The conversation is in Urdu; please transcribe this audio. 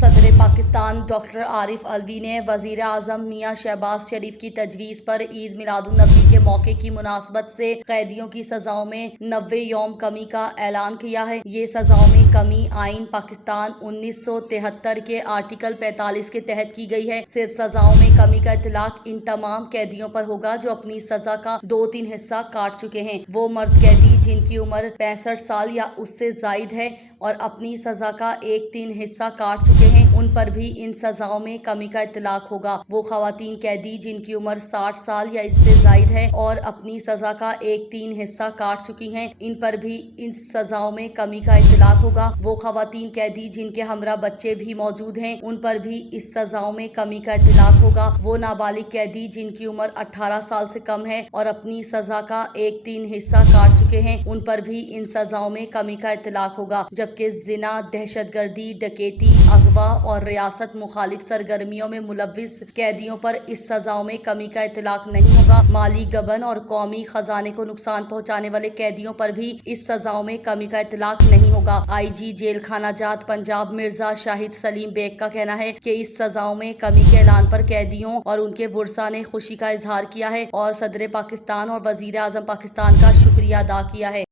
صدر پاکستان ڈاکٹر عارف علوی نے وزیر اعظم میاں شہباز شریف کی تجویز پر عید میلاد النبی کے موقع کی مناسبت سے قیدیوں کی سزاؤں میں 90 یوم کمی کا اعلان کیا ہے۔ یہ سزاؤں میں کمی آئین پاکستان 1973 کے آرٹیکل 45 کے تحت کی گئی ہے۔ صرف سزاؤں میں کمی کا اطلاق ان تمام قیدیوں پر ہوگا جو اپنی سزا کا 2/3 حصہ کاٹ چکے ہیں۔ وہ مرد قیدی جن کی عمر 65 سال یا اس سے زائد ہے اور اپنی سزا کا 1/3 حصہ کاٹ چکے ہیں، ان پر بھی ان سزاؤں میں کمی کا اطلاق ہوگا۔ وہ خواتین قیدی جن کی عمر 60 سال یا اس سے زائد ہے اور اپنی سزا کا 1/3 حصہ کاٹ چکی ہیں، ان پر بھی ان سزاؤں میں کمی کا اطلاق ہوگا۔ وہ خواتین قیدی جن کے ہمراہ بچے بھی موجود ہیں، ان پر بھی اس سزاؤں میں کمی کا اطلاق ہوگا۔ وہ نابالغ قیدی جن کی عمر 18 سال سے کم ہے اور اپنی سزا کا 1/3 حصہ کاٹ چکے ہیں، ان پر بھی ان سزاؤں میں کمی کا اطلاق ہوگا۔ جبکہ زنا، دہشت گردی، ڈکیتی، اغوا اور ریاست مخالف سرگرمیوں میں ملوث قیدیوں پر اس سزاؤں میں کمی کا اطلاق نہیں ہوگا۔ مالی غبن اور قومی خزانے کو نقصان پہنچانے والے قیدیوں پر بھی اس سزاؤں میں کمی کا اطلاق نہیں ہوگا۔ آئی جی جیل خانہ جات پنجاب مرزا شاہد سلیم بیگ کا کہنا ہے کہ اس سزاؤں میں کمی کے اعلان پر قیدیوں اور ان کے ورثاء نے خوشی کا اظہار کیا ہے اور صدر پاکستان اور وزیر اعظم پاکستان کا شکریہ ادا کیا ہے۔